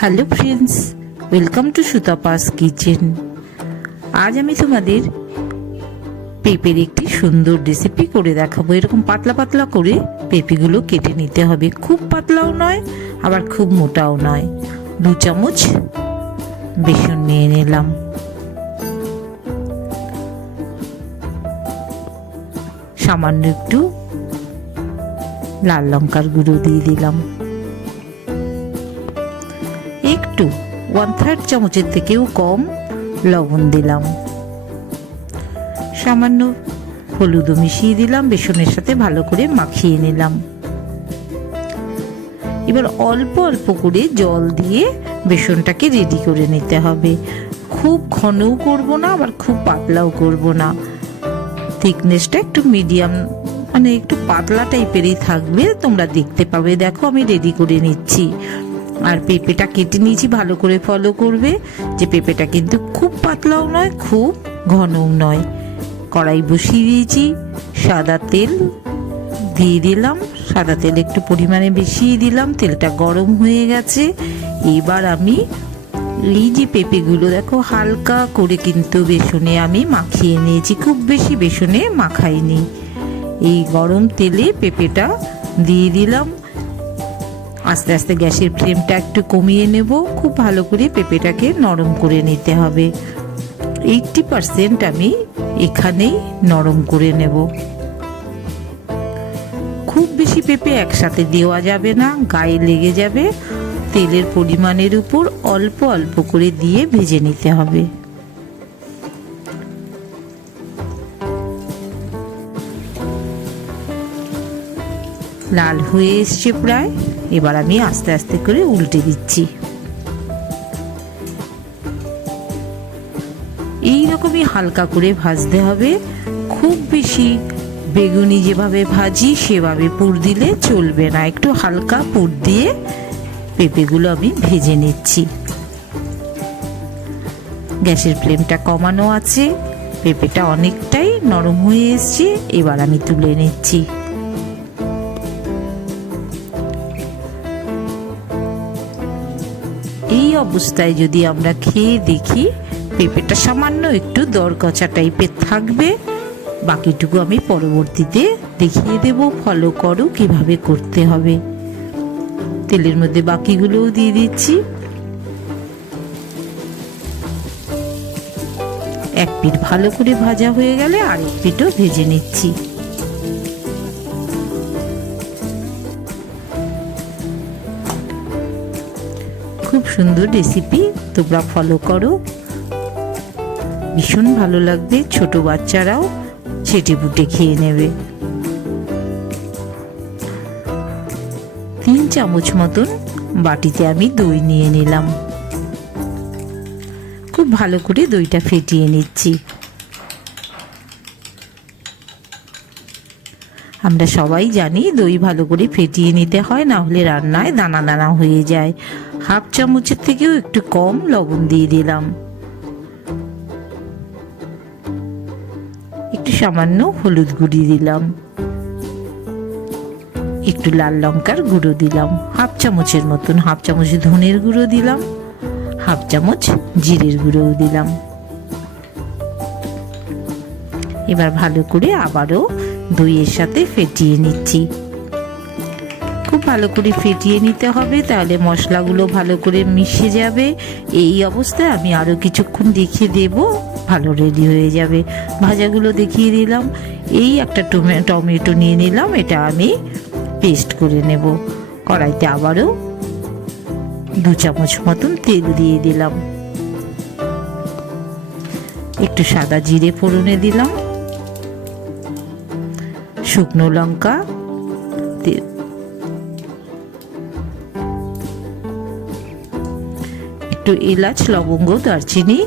Hello friends, welcome to Sutapa's kitchen. আজ আমি তোমাদের পেঁপের একটি সুন্দর রেসিপি করে দেখাবো। এরকম পাতলা পাতলা করে পেঁপেগুলো কেটে নিতে হবে, খুব পাতলাও নয় আবার খুব মোটাও নয়। 2 চামচ বেসন নিয়ে নিলাম, সামান্য একটু লাল লঙ্কার গুঁড়ো দিয়ে দিলাম, একটু 1/3 চামচের থেকেও কম লবণ দিলাম, সামান্য হলুদও মিশিয়ে দিলাম, বেসনের সাথে ভালো করে মাখিয়ে নিলাম। এবার অল্প অল্প করে জল দিয়ে বেসনটাকে রেডি করে নিতে হবে। খুব ঘনও করব না আবার খুব পাতলাও করব না, থিকনেসটা একটু মিডিয়াম, মানে একটু পাতলা টাইপেরই থাকবে। তোমরা দেখতে পাবে। দেখো আমি রেডি করে নিচ্ছি। আর পেঁপেটা কেটে নিয়েছি, ভালো করে ফলো করবে যে পেঁপেটা কিন্তু খুব পাতলাও নয় খুব ঘনও নয়। কড়াই বসিয়ে দিয়েছি, সাদা তেল দিয়ে দিলাম, সাদা তেল একটু পরিমাণে বেশিয়ে দিলাম, তেলটা গরম হয়ে গেছে। এবার আমি এই যে পেঁপেগুলো দেখো হালকা করে কিন্তু বেসনে আমি মাখিয়ে নিয়েছি, খুব বেশি বেসনে মাখাইনি। এই গরম তেলে পেঁপেটা দিয়ে দিলাম। আস্তে আস্তে গ্যাসের ফ্লেমটা একটু কমিয়ে নেব। খুব ভালো করে পেঁপেটাকে নরম করে নিতে হবে। 80% আমি এখানেই নরম করে নেব। খুব বেশি পেঁপে একসাথে দেওয়া যাবে না, গায়ে লেগে যাবে। তেলের পরিমাণের উপর অল্প অল্প করে দিয়ে ভেজে নিতে হবে। লাল হয়ে এসছে প্রায়। এবার আমি আস্তে আস্তে করে উল্টে দিচ্ছি। এই রকমই হালকা করে ভাজতে হবে। খুব বেশি বেগুনি যেভাবে ভাজি সেভাবে পুর দিলে চলবে না, একটু হালকা পুর দিয়ে পেঁপেগুলো আমি ভেজে নিচ্ছি। গ্যাসের ফ্লেমটা কমানো আছে, পেঁপেটা অনেকটাই নরম হয়ে এসছে। এবার আমি তুলে নিচ্ছি। এই অবস্থায় যদি আমরা খেয়ে দেখি, পেঁপেটা সামান্য একটু দরকচা টাইপের থাকবে। বাকিটুকু আমি পরবর্তীতে দেখিয়ে দেব, ফলো করো কিভাবে করতে হবে। তেলের মধ্যে বাকিগুলোও দিয়ে দিচ্ছি। এক পিঠ ভালো করে ভাজা হয়ে গেলে আরেক পিঠও ভেজে নিচ্ছি। খুব সুন্দর রেসিপি, তোমরা ফলো করো, ভীষণ ভালো লাগবে। ছোট বাচ্চারাও চেটে পুটে খেয়ে নেবে। 3 চামচ মতন বাটিতে আমি দই নিয়ে নিলাম। খুব ভালো করে দইটা ফেটিয়ে নিচ্ছি। আমরা সবাই জানি দই ভালো করে ফেটিয়ে নিতে হয়, না হলে রান্নায় দানা দানা হয়ে যায়। 1/2 চামচের থেকেও একটু কম লবণ দিয়ে দিলাম, একটু সামান্য হলুদ গুঁড়ি দিলাম, একটু লাল লঙ্কার গুঁড়ো দিলাম 1/2 চামচের মতন, 1/2 চামচ ধনের গুঁড়ো দিলাম, 1/2 চামচ জিরের গুঁড়োও দিলাম। এবার ভালো করে আবারও দইয়ের সাথে ফেটিয়ে নিচ্ছি। খুব ভালো করে ফেটিয়ে নিতে হবে, তাহলে মশলাগুলো ভালো করে মিশে যাবে। এই অবস্থায় আমি আরো কিছুক্ষণ দেখিয়ে দেব, ভালো রেডি হয়ে যাবে। ভাজাগুলো দেখিয়ে দিলাম। এই একটা টমেটো নিয়ে নিলাম, এটা আমি পেস্ট করে নেব। কড়াইতে আবারও 2 চামচ মতন তেল দিয়ে দিলাম, একটু সাদা জিরে ফোড়নে দিলাম, শুকনো লঙ্কা, একটু এলাচ, লবঙ্গ, দারচিনি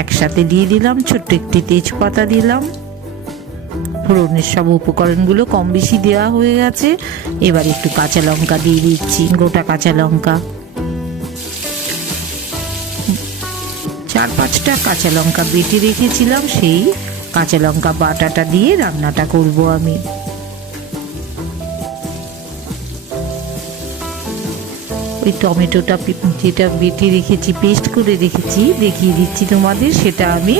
একসাথে দিয়ে দিলাম, ছোট্ট একটি তেজপাতা দিলাম। ফোড়নের সব উপকরণগুলো কম বেশি দেওয়া হয়ে গেছে। এবার একটু কাঁচা লঙ্কা দিয়ে দিচ্ছি, গোটা কাঁচা লঙ্কা। 4-5টা কাঁচা লঙ্কা বেটে রেখেছিলাম, সেই কাঁচা লঙ্কা বাটাটা দিয়ে রান্নাটা করব আমি। ওই টমেটোটা যেটা বেটে রেখেছি, পেস্ট করে রেখেছি, দেখিয়ে দিচ্ছি তোমাদের, সেটা আমি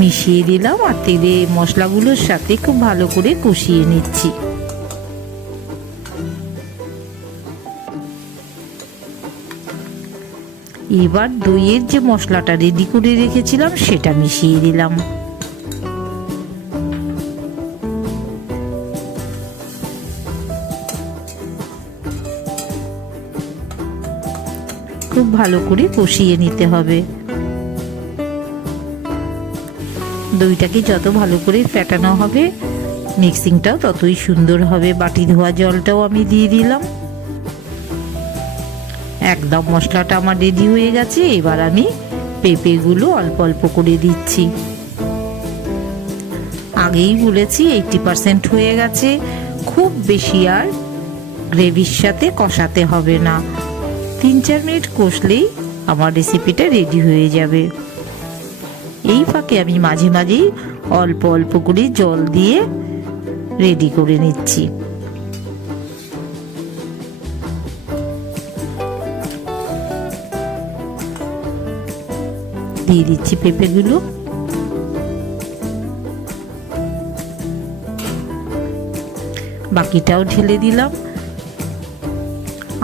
মিশিয়ে দিলাম আর তেলে মশলাগুলোর সাথে খুব ভালো করে কষিয়ে নিচ্ছি। এবার দইয়ের যে মশলাটা রেডি করে রেখেছিলাম সেটা মিশিয়ে দিলাম। খুব ভালো করে কষিয়ে নিতে হবে। দইটাকে যত ভালো করে ফেটানো হবে মিক্সিংটাও ততই সুন্দর হবে। বাটি ধোয়া জলটাও আমি দিয়ে দিলাম। একদম মশলাটা আমার রেডি হয়ে গেছে। এবার আমি পেঁপেগুলো অল্প অল্প করে দিচ্ছি। আগেই বলেছি 80% হয়ে গেছে, খুব বেশি আর গ্রেভির সাথে কষাতে হবে না। 3-4 মিনিট কষলেই আমার রেসিপিটা রেডি হয়ে যাবে। এই ফাঁকে আমি মাঝে মাঝেই অল্প অল্প করে জল দিয়ে রেডি করে নিচ্ছি। দিয়ে দিচ্ছি পেঁপেগুলো। বাকিটাও ঢেলে দিলাম।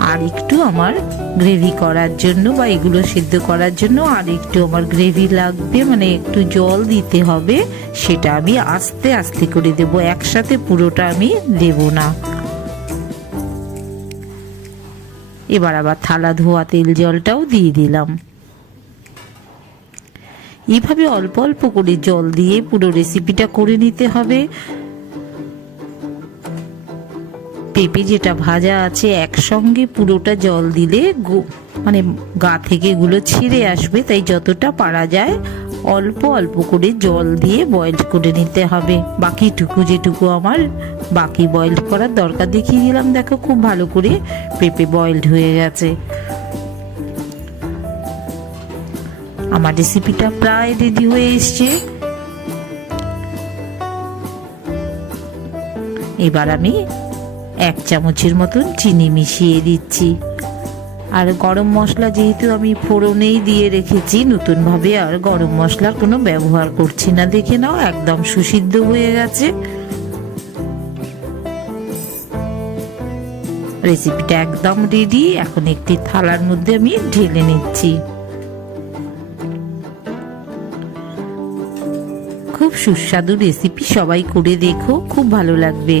আর একটু আমার গ্রেভি করার জন্য বা এগুলো সিদ্ধ করার জন্য আর একটু আমার গ্রেভি লাগবে, মানে একটু জল দিতে হবে। সেটা আমি আস্তে আস্তে করে দেব, একসাথে পুরোটা আমি দেব না। এবার আবার থালা ধোয়া তেল জলটাও দিয়ে দিলাম। এইভাবে অল্প অল্প করে জল দিয়ে পুরো রেসিপিটা করে নিতে হবে। পেঁপে যেটা ভাজা আছে একসঙ্গে পুরোটা জল দিলে মানে গা থেকে এগুলো ছিঁড়ে আসবে, তাই যতটা পারা যায় অল্প অল্প করে জল দিয়ে বয়েল করে নিতে হবে। বাকিটুকু যেটুকু আমার বাকি বয়েল করার দরকার দেখিয়ে দিলাম। দেখো খুব ভালো করে পেঁপে বয়েলড হয়ে গেছে। আমার রেসিপিটা প্রায় রেডি হয়ে এসছে। এবার আমি 1 চামচের মতন চিনি মিশিয়ে দিচ্ছি। আর গরম মশলা যেহেতু আমি ফোড়নেই দিয়ে রেখেছি, নতুন ভাবে আর গরম মশলার কোনো ব্যবহার করছি না। দেখে নাও একদম সুসিদ্ধ হয়ে গেছে। রেসিপিটা একদম রেডি। এখন একটি থালার মধ্যে আমি ঢেলে নিচ্ছি। খুব সুস্বাদু রেসিপি, সবাই করে দেখো, খুব ভালো লাগবে।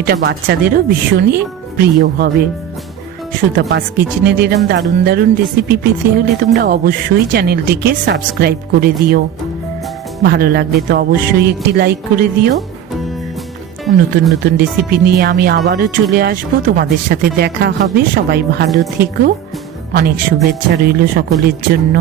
এটা বাচ্চাদেরও ভীষণই প্রিয় হবে। সুতাপাস কিচেনের এরম দারুণ দারুণ রেসিপি পেতে হলে তোমরা অবশ্যই চ্যানেলটিকে সাবস্ক্রাইব করে দিও। ভালো লাগলে তো অবশ্যই একটি লাইক করে দিও। নতুন নতুন রেসিপি নিয়ে আমি আবারও চলে আসবো, তোমাদের সাথে দেখা হবে। সবাই ভালো থেকো। অনেক শুভেচ্ছা রইল সকলের জন্য।